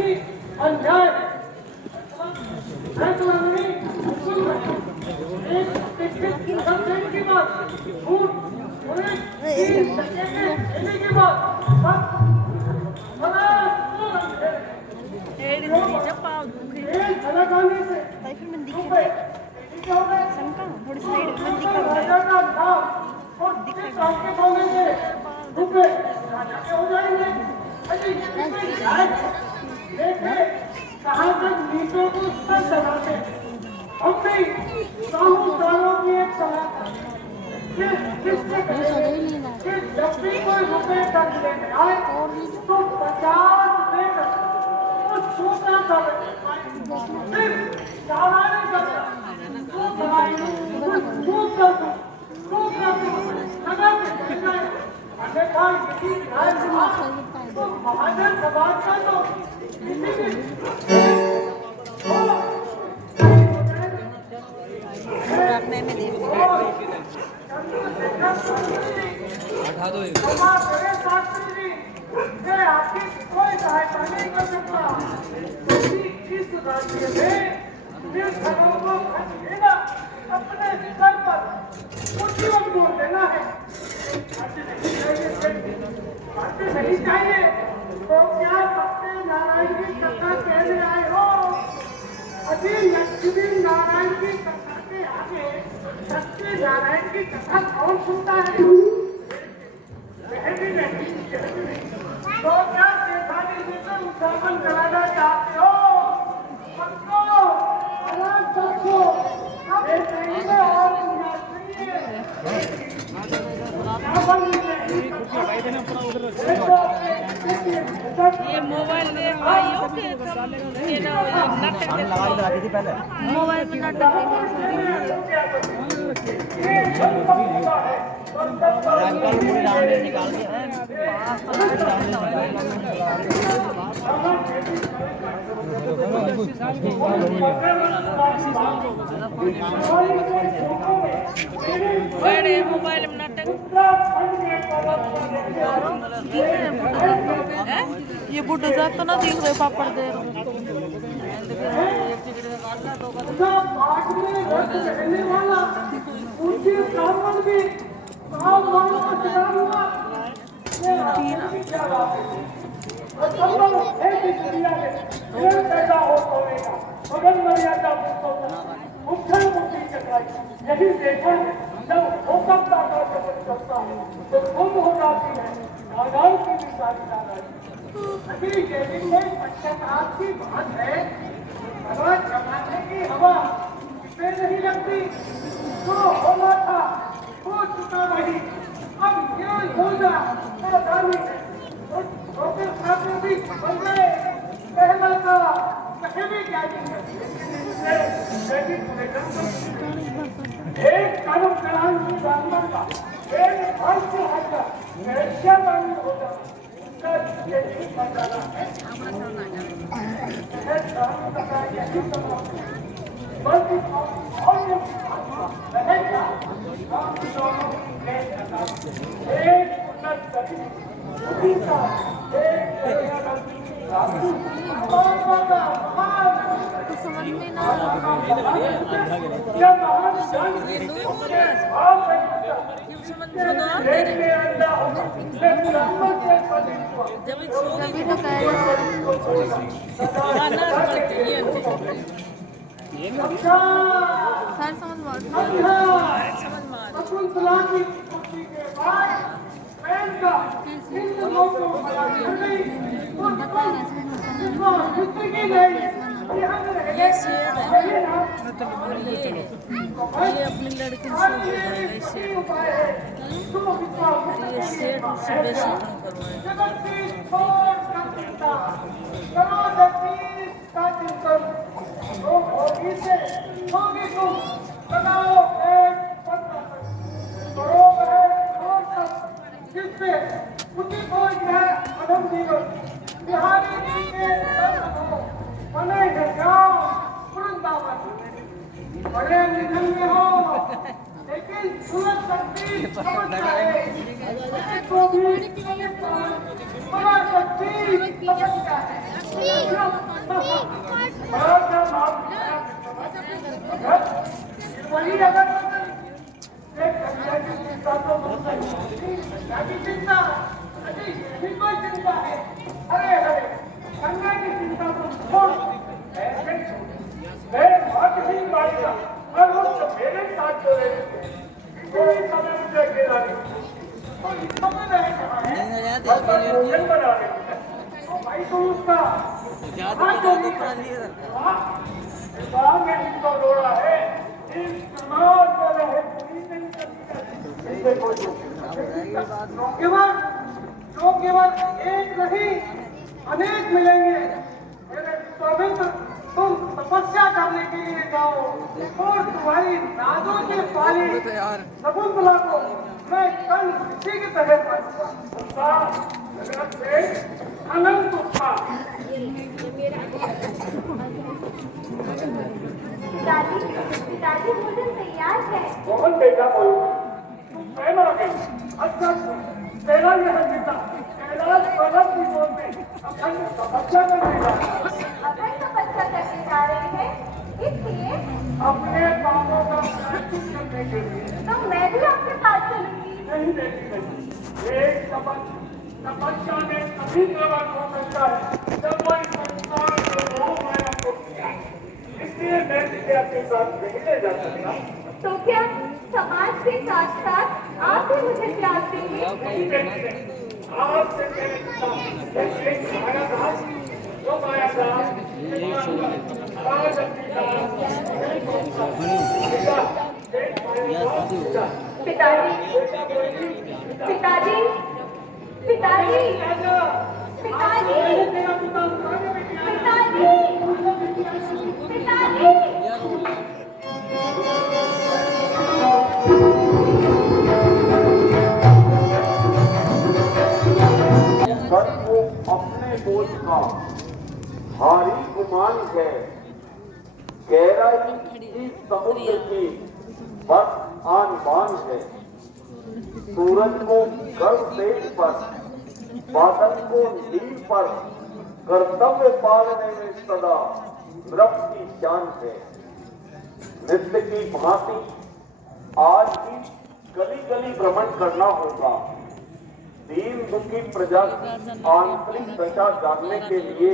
कि अन्याय है तो नहीं सुन रहे एक टिकट कंप्लेंट की बात झूठ पुलिस की सकेते देने की बात सब झलकाने से थोड़ी साइड में दिखा राजा का नाम और दिखा के बोलने से रुपए राजा के हो जाएंगे अजी देखे कहाँ तक नीतों को सर चलाते हम भी साहूकारों की एक सलाह किससे कहेंगे कि जब भी कोई रुपए कर्ज लेने आए तो 50 देकर उस छोटा सा सिर्फ चारा नहीं करता तू बनाई तू कर लगा के चल जाए अन्यथा यदि तो महाजन समाज का तो किसी में देख हटा दो आपकी कोई सहायता नहीं कर सकता इस राज्य में निर्धनों को खर्च देना अपने स्तर पर उद्योग बोल देना है खर्च नहीं चाहिए तो क्या सत्यनारायण की कथा कहने आए हो अभी लक्ष्मी नारायण की कथा के आगे सत्यनारायण की कथा कौन सुनता है तो क्या शेखानी जी को उद्यापन कराना चाहते हो ये मोबाइल में भाइयों के ये नाटक मोबाइल में नाटक निकाल बड़े मोबाइल में नाटक ये बुढ़े जात तो ना दिख रहे पापड़ दे यही देखा है जब भूकंप का चलता है तो गुम हो जाती है नागाल की भी सारी नागाल अभी ये में पक्षपात की बात है अगर जमाने की हवा इसमें नहीं लगती तो होना था हो चुका वही अब ये योजना प्रधानी है छोटे छात्र भी बन गए पहला था कहीं भी क्या एक कानून करान की ब्राह्मण का एक फल से हटकर वैश्य वाणी हो जाए उसका यही बताना है बल्कि और रहेगा हम दोनों एक उन्नत गति उसी का एक समझ में ना ये शेर है मतलब ये अपनी लड़की से ये शेर से बेसी बिहारी जी के बने बड़े निधन में हो लेकिन सुलभ शक्ति समझता है को भी बड़ा शक्ति समझता है वही अगर कन्या की चिंता तो कन्या की चिंता, अरे ये भी कोई चिंता है? अरे अरे कन्या की चिंता तो छोड़, ऐसे मैं बहुत ही बालिका और वो मेरे साथ जो रहे थे कोई समय मुझे अकेला नहीं, तो इस समय रहे कहाँ है? भोजन बना रहे थे तो भाई तो उसका में इसको रोड़ा है, इस समाज में रहे पूरी नहीं केवल एक नहीं अनेक मिलेंगे। मेरे पवित्र तुम तपस्या करने के लिए जाओ और तुम्हारी नाजों के पाली शकुंतला को मैं कल किसी की तरह पाऊंगा। अनंत था पिताजी भोजन तैयार है। मोहन बेटा बोलो तुम स्वयं आ गई। अच्छा तेरा यह पिता कैलाश पर्वत की ओर में अखंड तपस्या करने जा रहा है। अखंड तपस्या करने जा रहे हैं, इसलिए अपने कामों का प्रायश्चित करने के लिए। तो मैं भी आपके साथ चलूंगी। नहीं बेटी नहीं, एक तपस्या में तभी प्रकट हो सकता है जब कोई संसार को मोह माया को किया। इसलिए मैं तुझे अपने साथ नहीं ले जा सकता। तो क्या समाज के साथ साथ आप भी मुझे त्याग देंगे? नहीं बेटी नहीं, आपसे मेरे पिता एक मायादास, वो मायादास पिताजी पिताजी पिताजी पिताजी पिताजी सर को अपने बोझ का भारी गुमान है, गहराई इस समुद्र की बस आन बान है। सूरज को गर्व देश पर, बादल को नील पर, कर्तव्य पालने में सदा मृत की जान है। नित्य की भांति आज भी गली गली भ्रमण करना होगा। दीन दुखी प्रजा की आंतरिक दशा जानने के लिए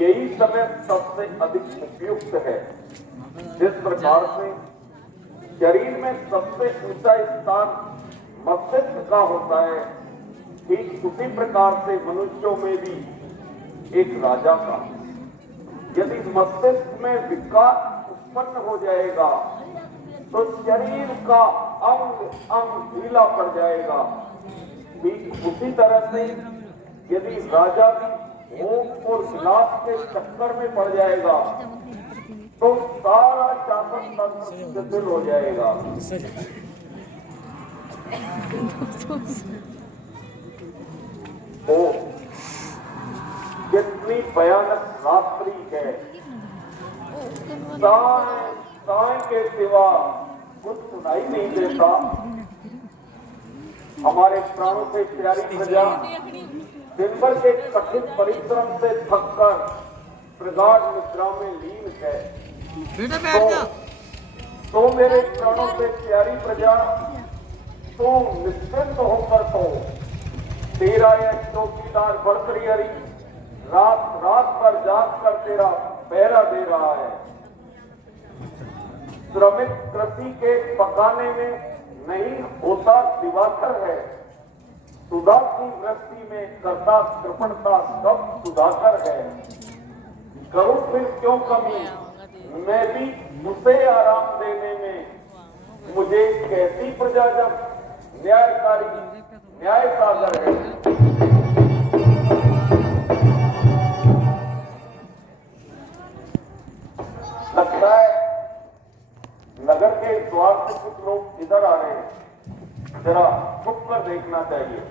यही समय सबसे अधिक उपयुक्त है। जिस प्रकार से शरीर में सबसे ऊंचा स्थान मस्तिष्क का होता है, ठीक उसी प्रकार से मनुष्यों में भी एक राजा का। यदि मस्तिष्क में विकार उत्पन्न हो जाएगा तो शरीर का अंग अंग ढीला पड़ जाएगा। ठीक उसी तरह से यदि राजा भी भोग और विलास के चक्कर में पड़ जाएगा तो सारा शासन तंत्र शिथिल हो जाएगा। तो कितनी भयानक रात्रि है। साय के सिवा कुछ सुनाई नहीं देता। हमारे प्राणों से प्यारी प्रजा दिन भर के कठिन परिश्रम से थककर प्रगाढ़ निद्रा में लीन है। तो मेरे प्राणों से प्यारी प्रजा, तू निश्चिंत होकर तो तेरा यह चौकीदार भर्तृहरि रात रात भर जाग कर तेरा पहरा दे रहा है। श्रमिक कृषि के पकाने में नहीं होता दिवाकर है। सुधा की वृष्टि में करता कृपणता सब सुधाकर है। करूं फिर क्यों कमी, मैं भी उसे आराम देने में। मुझे कैसी प्रजा जब न्यायकारी न्याय सागर है। लगता है नगर के द्वार से कुछ लोग इधर आ रहे हैं, जरा छुप कर देखना चाहिए।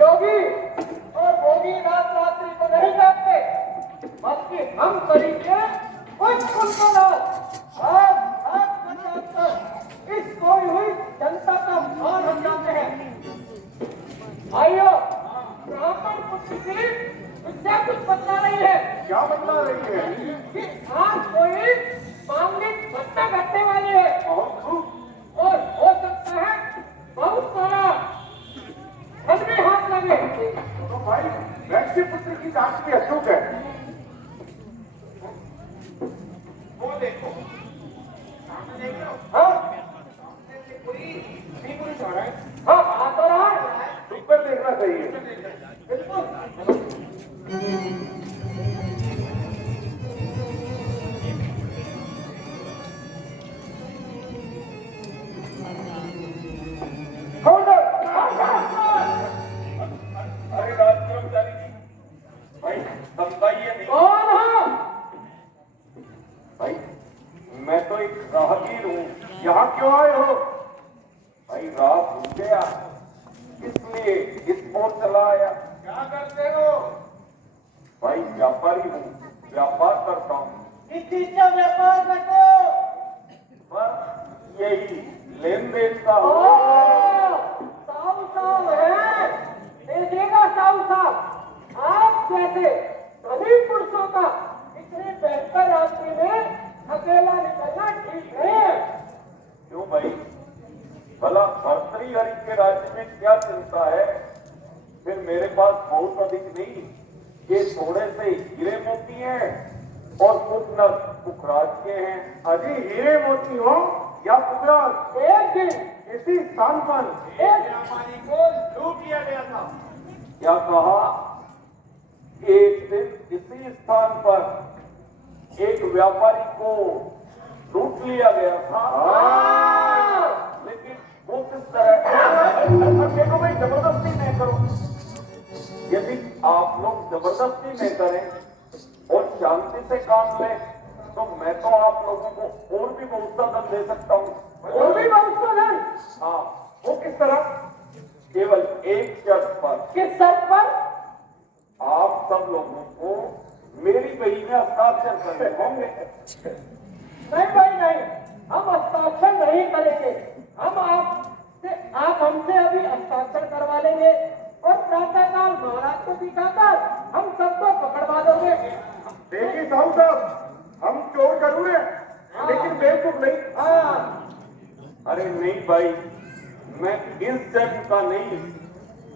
योगी और भोगी रात रात्रि को नहीं जागते, बल्कि हम तरीके भाइयों, ब्राह्मण पुत्र की विद्या कुछ बदला रही है। क्या बदला रही है? कि आज कोई मांगलिक घटना घटने वाली है और हो सकता है बहुत सारा धन में हाथ लगे। तो भाई वैश्य पुत्र की जांच भी अचूक है। वो देखो, सामने देख रहे हो? हाँ सामने से कोई स्त्री पुरुष आ रहा है। हाँ आ तो रहा है। ऊपर देखना चाहिए। बिल्कुल। अरे राजकर्मचारी जी, भाई समझाइए नहीं। कौन हो? भाई मैं तो एक राहगीर हूँ, यहाँ क्यों आए हो? भाई राह भूल गया, इसलिए इस ओर चला आया। क्या करते हो? भाई व्यापारी हूँ, व्यापार करता हूँ। किस चीज का व्यापार करते हो? बस यही लेन देन का हो। साहु साहब है, देखिएगा साहु साहब, आप जैसे सभी पुरुषों का इतनी बेहतर रात्रि में अकेला निकलना ठीक नहीं है। क्यों भाई, भला भर्तृहरि हरि के राज्य में क्या चिंता है? फिर मेरे पास बहुत अधिक नहीं, ये थोड़े से हीरे मोती हैं और कुछ न पुखराज के हैं। अजी हीरे मोती हो या पुखराज, एक दिन इसी स्थान पर एक व्यापारी को लूट लिया गया था। क्या कहा? एक दिन इसी स्थान पर एक व्यापारी को लूट लिया गया था। लेकिन वो किस तरह? देखो भाई, जबरदस्ती नहीं करो। यदि आप लोग जबरदस्ती नहीं करें और शांति से काम लें तो मैं तो आप लोगों को और भी बहुत सा धन दे सकता हूँ। और भी बहुत सा धन? हाँ, वो किस तरह? केवल एक शर्त पर। किस शर्त पर? आप सब लोगों को मेरी बही में हस्ताक्षर करने होंगे। नहीं भाई नहीं, हम हस्ताक्षर नहीं करेंगे। आप हमसे अभी हस्ताक्षर करवा लेंगे और प्रातःकाल महाराज को दिखाकर हम सबको पकड़वा दोगे। देखिए साहू साहब, हम चोर जरूर है लेकिन बेवकूफ नहीं। अरे नहीं भाई, मैं इस जन्म का नहीं,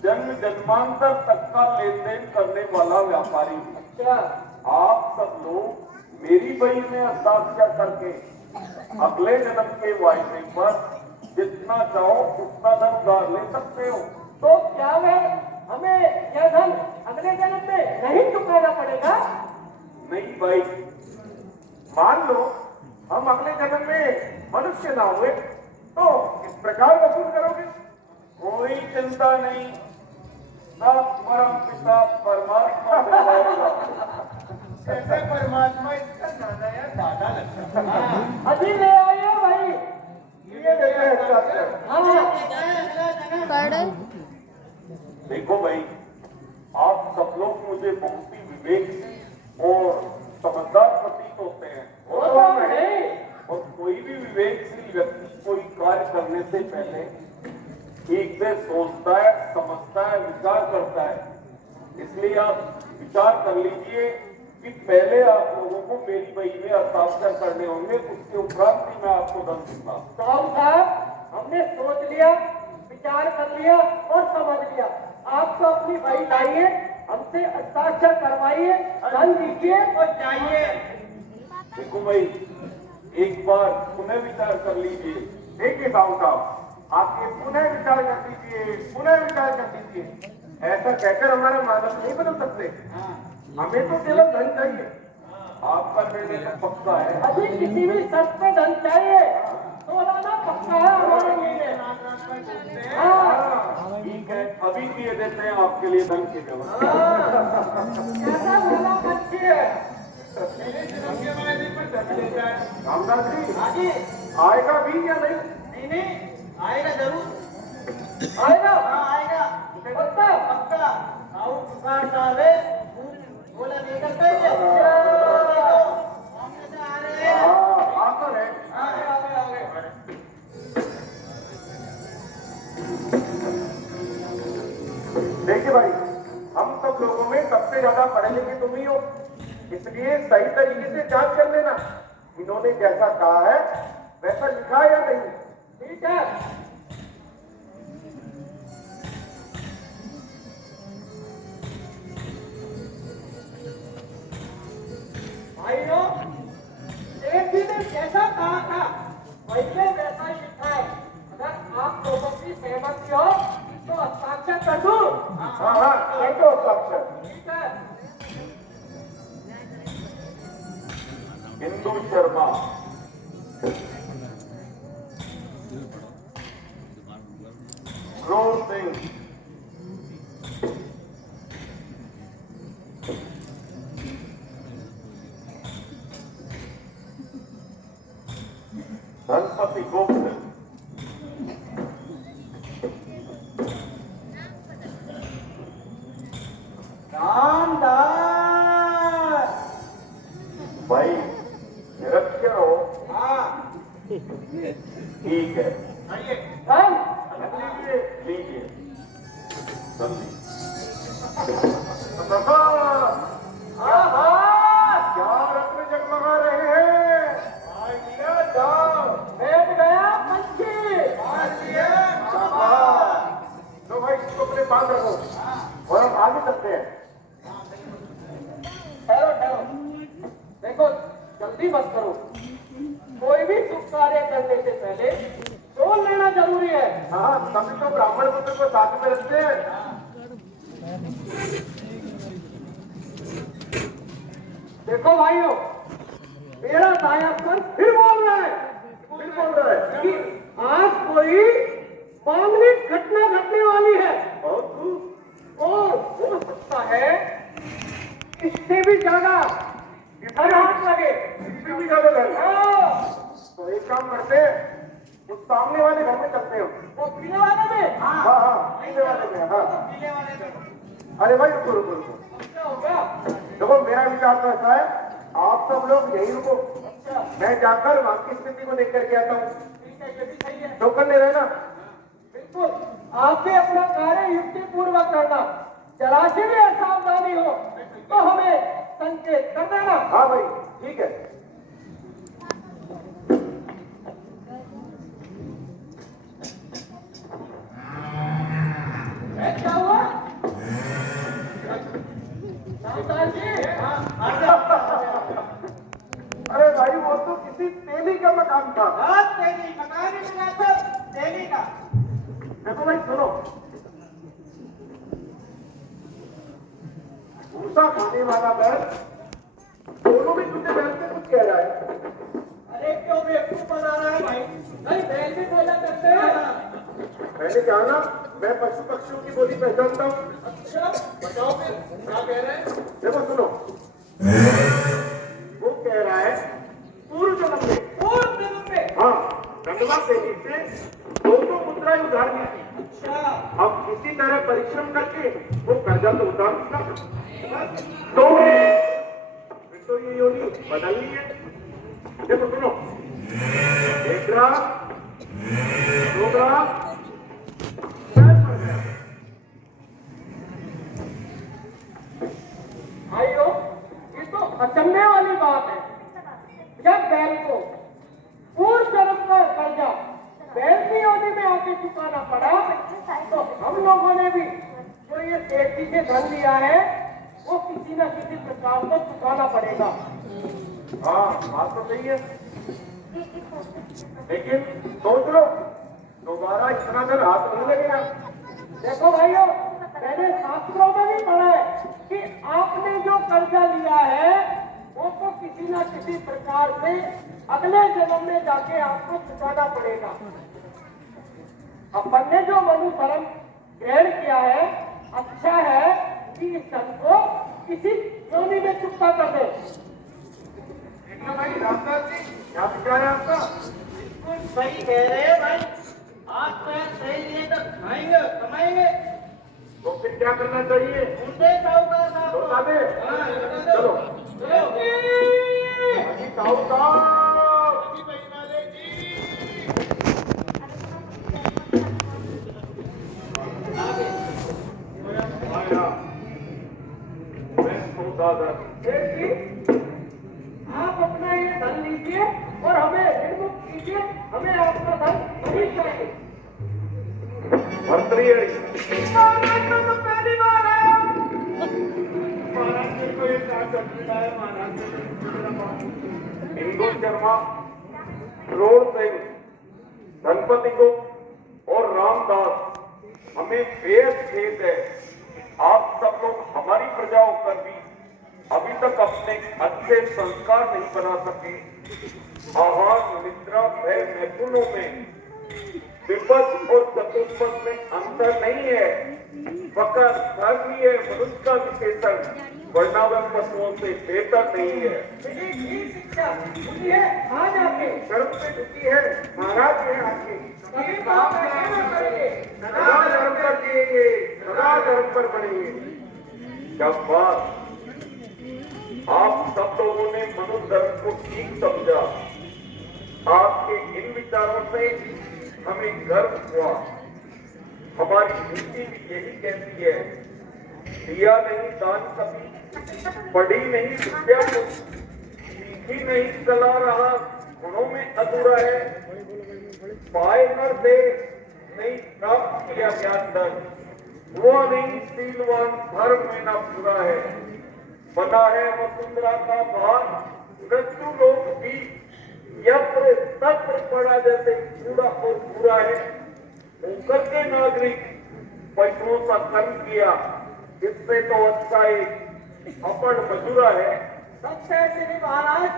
जन्म जन्मांतर तक का लेन देन करने वाला व्यापारी हूँ। अच्छा, आप सब लोग मेरी बही में हस्ताक्षर करके अगले जन्म के वायदे पर जितना चाहो उतना धन उधार ले सकते हो। तो क्या हमें यह धन अगले जन्म में नहीं चुकाना पड़ेगा? नहीं भाई, मान लो हम अगले जन्म में मनुष्य ना हुए तो इस प्रकार वसूल करोगे? कोई चिंता नहीं, सब परम पिता परमात्मा बताएगा। कैसे परमात्मा? इसका दादा या दादा लगता है। अभी ले आइए भाई। ये देखिए हस्ताक्षर। कर देखो भाई, आप सब लोग मुझे बहुत ही विवेक और समझदार प्रतीत होते हैं। वो तो नहीं। और कोई भी विवेकशील व्यक्ति कोई कार्य करने से पहले ठीक से सोचता है, समझता है, विचार करता है। इसलिए आप विचार कर लीजिए कि पहले आप लोगों को मेरी बही में हस्ताक्षर करने होंगे, उसके उपरांत ही मैं आपको धन दूंगा। साहब साहब, हमने सोच लिया, विचार कर लिया और समझ लिया। आप तो अपनी बही लाइए, हमसे हस्ताक्षर करवाइए, धन दीजिए और जाइए। देखो भाई, एक बार पुनः विचार कर लीजिए। देखिए साहू साहब, आप ये पुनः विचार कर लीजिए, पुनः विचार कर लीजिए। ऐसा कहकर हमारा मानस नहीं बदल सकते। हमें तो केवल धन चाहिए। आपका निर्णय तो पक्का है? अभी किसी भी शर्त पे धन चाहिए, सोलाना पक्का है हमारे लिए। हाँ, ठीक है, अभी दिए देते हैं आपके लिए धन की व्यवस्था। कैसा बोला अच्छी है। रामदास जी, हाजी, आएगा भी या नहीं? नहीं आएगा जरूर। आएगा? हाँ आएगा। पक्का? पक्का। आओ पुकार साहब, बोला लेकर के सामने से आ रहे हैं। आकर है। आगे। सबसे ज्यादा पढ़े लिखे तुम ही हो, इसलिए सही तरीके से जांच कर लेना इन्होंने जैसा कहा है वैसा लिखा है या नहीं। ठीक है। भाइयों, एक जी ने जैसा कहा था वैसे वैसा ही लिखा है। अगर आप लोगों की सहमति हो तो हस्ताक्षर कर दूं। हाँ हाँ, ये तो हस्ताक्षर। ठीक है। हिंदू शर्मा, क्रोर सिंह, धनपति गुप्त, रामदास। भाई निरक्षर हो। हाँ। ठीक है, आइए। हम लीजिए लीजिए जल्दी। क्या रत्न जगमगा रहे हैं? बैठ गया पंछी। तो भाई इसको अपने पास रखो और हम आगे चलते हैं। ठहरो ठहरो, देखो जल्दी मत करो। कोई भी शुभ कार्य करने से पहले सोच लेना जरूरी है। हाँ, तभी तो ब्राह्मण पुत्र को साथ में रखते हैं। देखो भाइयों, मेरा दाया पर फिर बोल रहा है कि आज कोई मांगलिक घटना घटने वाली है और हो सकता है इससे भी ज्यादा हाथ लगे। इससे भी ज्यादा घर। हाँ, तो एक काम करते हैं, उस सामने वाले घर में चलते हो। वो पीने वाले में। हाँ हाँ, पीने वाले में। हाँ, पीने वाले में अरे भाई रुको रुको रुको। क्या हो गया? देखो मेरा विचार तो ऐसा है, आप सब लोग यही रुको, अच्छा, मैं जाकर वहां की स्थिति को देख करके आता हूँ। ठीक है, ये भी सही है। टोकन ले रहे ना? बिल्कुल, आपसे अपना कार्य युक्ति पूर्वक करना। जरा सी भी असावधानी हो तो हमें संकेत कर देना। हाँ भाई ठीक है। क्या हुआ? रामदास जी, अरे भाई वो तो किसी तेली का मकान था। तेली मकान ही मिला था, तेली का। देखो भाई सुनो, भूसा खाने वाला बैल दोनों में तुझे बैल से कुछ कह रहा है। अरे क्यों बेवकूफ बना रहा है भाई? नहीं, बैल भी बोला करते हैं। मैंने कहा ना, मैं पशु पक्षियों की बोली पहचानता हूँ। अच्छा, बताओ फिर क्या कह रहे हैं? देखो सुनो, वो कह रहा है पूर्व जन्म में, हाँ, गंगवा देवी से 200 मुद्राएं उधार ली थी। अच्छा, अब किसी तरह परिश्रम करके वो कर्जा तो उतार चुका, तो फिर तो ये योनि बदल ली है। देखो सुनो, 1 ग्राम 2 ग्राम शायद मर गया। भाइयों, ये तो अचंभे वाली बात है। जब बैल को पूर्व जन्म का कर्जा बैल की योनि में आके चुकाना पड़ा, तो हम लोगों ने भी जो ये सेठ जी से धन लिया है वो किसी न किसी प्रकार से चुकाना पड़ेगा। हाँ बात तो सही है, लेकिन सोच लो दोबारा इतना धन हाथ नहीं लगेगा। देखो भाइयों, मैंने शास्त्रों में भी पढ़ा है कि आपने जो कर्जा लिया है वो तो किसी न किसी प्रकार से अगले जन्म में जाके आपको चुकाना पड़ेगा। अपन ने जो मनु धर्म ग्रहण किया है, अच्छा है कि इस धन को किसी योनि में चुकता कर दे। देखना भाई रामदास जी, क्या विचार है आपका? बिल्कुल सही कह रहे हैं भाई। आज पैर सही लिए तो खाएंगे कमाएंगे। तो फिर क्या करना चाहिए? उनसे साहूकार साहब को। बता दे। हाँ, चलो चलो। अजी साहूकार। दादा। सेठ जी, आप अपना ये धन लीजिए और हमें ऋण मुक्त कीजिए, हमें आपका धन नहीं चाहिए। भर्तृहरि, महाराज को तो पहली बार है। महाराज मेरे को ये क्या कर रहा है महाराज। हिंदू शर्मा, करोड़ सिंह, धनपति गुप्त और रामदास, हमें बेहद खेद है आप सब लोग हमारी प्रजा होकर भी अभी तक अपने अच्छे संस्कार नहीं बना सके। आहार निद्रा भय मैथुनों में विपद और चतुष्पद में अंतर नहीं है। वकर धर्म ही है मनुष्य का विशेषण, वर्णावन पशुओं से बेहतर नहीं है। मेरी शिक्षा बुद्धि है आज आके धर्म पे झुकी है महाराज ये आके कभी पाप ऐसे न करेंगे। सदा धर्म पर जिएंगे, सदा धर्म पर बढ़ेंगे। जब बात आप सब लोगों ने मनुष्य धर्म को ठीक समझा, आपके इन विचारों से हमें गर्व हुआ। हमारी नीति भी यही कहती है, दिया नहीं दान कभी, पढ़ी नहीं विद्या कुछ, सीखी नहीं कला रहा गुणों में अधूरा है। पाए नर दे नहीं प्राप्त किया ज्ञान धन, हुआ नहीं शीलवान धर्म में न पूरा है। बना है वसुंधरा का भार मृत्यु लोक भी, यत्र तत्र पड़ा जैसे कूड़ा और पूरा है। होकर के नागरिक पशुओं का कर्म किया, इससे तो अच्छा एक अपड़ मजूरा है। सत्य श्री महाराज,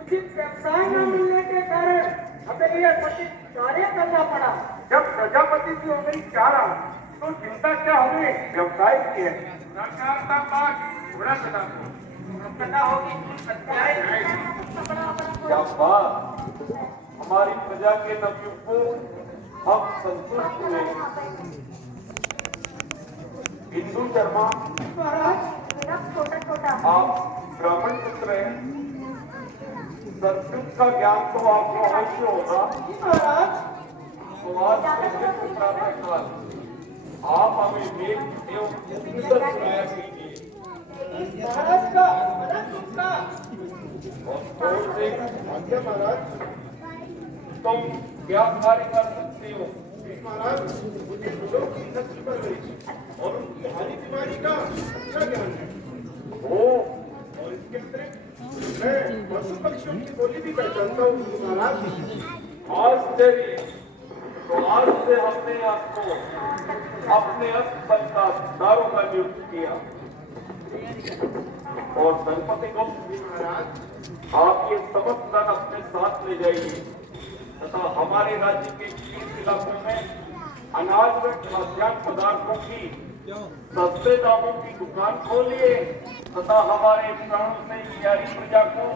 उचित व्यवसाय न मिलने के कारण हमें यह कठिन कार्य करना पड़ा। जब प्रजापति की हो गई चारा तो चिंता क्या होगी व्यवसाय की है। क्या बात, हमारी प्रजा के नवयुग को हम संतुष्ट हुए। हिंदू शर्मा, महाराज छोटा छोटा आप ब्राह्मण पुत्र हैं, संस्कृत का ज्ञान तो आपको अवश्य होगा। महाराज तो आज संस्कृत प्रातः काल आप हमें वेद एवं उपनिषद सुनाया कीजिए। महाराज का अनंत उपकार। और जोर से आज्ञा महाराज, तुम क्या कार्य कर सकते हो। महाराज मुझे फूलों की नस्ल पर गई और उनकी हानि बीमारी का अच्छा ज्ञान है। वो और इसके अतिरिक्त मैं पशु पक्षियों की बोली भी पहचानता हूँ महाराज। आश्चर्य, तो आज से हमने आपको अपने अस्पताल का दारोगा नियुक्त किया। और धनपति गुप्त महाराज, आप ये समस्त धन अपने साथ ले जाइए तथा हमारे राज्य के 30 इलाकों में अनाज व खाद्यान्न पदार्थों की सस्ते दामों की दुकान खोलिए तथा हमारे प्राणों से प्यारी प्रजा को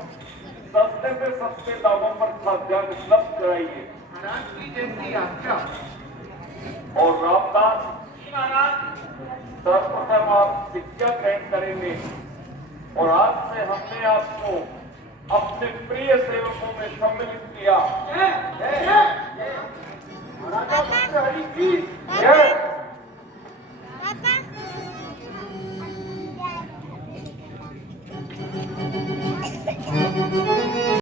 सस्ते से सस्ते दामों पर खाद्यान्न उपलब्ध कराइए। महाराज की जैसी आज्ञा। और रामदास महाराज, सर्वप्रथम आप शिक्षा ग्रहण करेंगे और आज से हमने आपको अपने प्रिय सेवकों में सम्मिलित किया। जय जय जय। राजा हरि की जय।